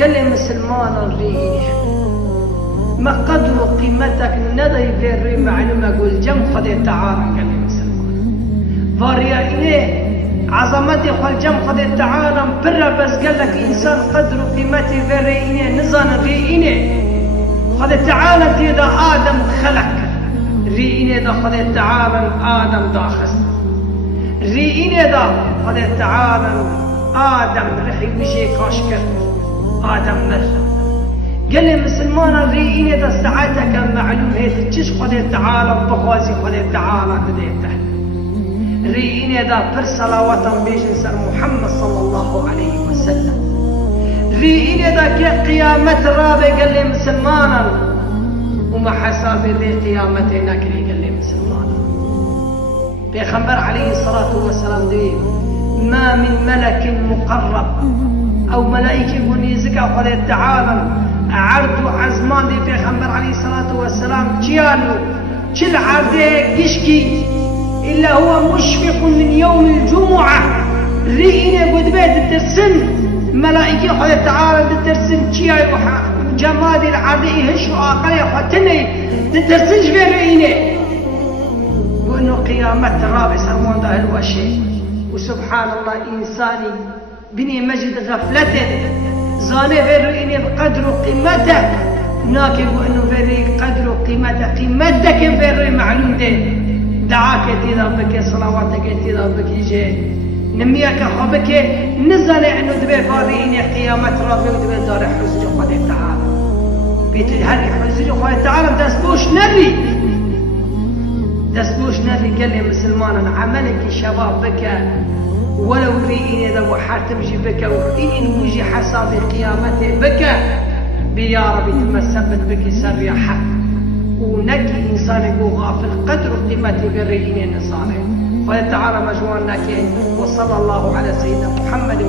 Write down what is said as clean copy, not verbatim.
قال لي مسلمان الريح ما قدر قيمتك ندي في الري معلومة قول جم خذي تعالى. قال لي مسلمان فاريا إليه عظمتي خل جم خذي تعالى برا بس قال لك إنسان قدر قيمتي في الري إني نزان الري إني خذي تعالى تيدا آدم خلق ري إني دا خذي تعالى آدم داخل ري إني دا خذي تعالى آدم رحي وجه كاشكر آدم مر. قال لي مسلمان الرئيني دا ساعتها كان معلوم هيك تشش خذي تعالى بخوازي خذي تعالى بديته الرئيني دا بر صلوات بيش انسان محمد صلى الله عليه وسلم الرئيني دا كي قيامة رابع. قال لي مسلمانا وما حساب ذي قيامتنا كري. قال لي مسلمانا بيخبر عليه الصلاة والسلام دي ما من ملك مقرب أو ملائكة بنيزك خذي تعالى عرض عزمان دي بيخبر عليه الصلاة والسلام كيانو كل عرضه قشكي إلا هو مشفق من يوم الجمعة رئينا قد بيت الترسن ملائكة خذي تعالى الترسن كياي جماد العرضه هشو آقل يخوتني الترسنش في رئينا وإنه قيامة رابع سرمون ده الوشي. وسبحان الله إنساني بني مجد غفلته زاني فيرو إني بقدر قيمته ناكي وإنه فيري قدر قيمته قيمتك فيرو معلوم ده دعاك تيدا بك صلواتك تيدا بك يجي نميك خبك نزل إنه دبي فاري إني قيامة ربي ودبي دار حزج خد تعالى بيت هذه حزج خد تعالى دسبوش نبي دسبوش نبي. قال لي مسلمان عملك شباب بك ولو رئيني ذا وحاتم جي بك ورئيني وجي حساب قيامته بك بيا ربي تمسبت بك سريحة ونكي إنسان يقول غافل قدر قيمتي بالرئيني النصاري. وتعالى مجموعنا وصلى الله على سيدنا محمد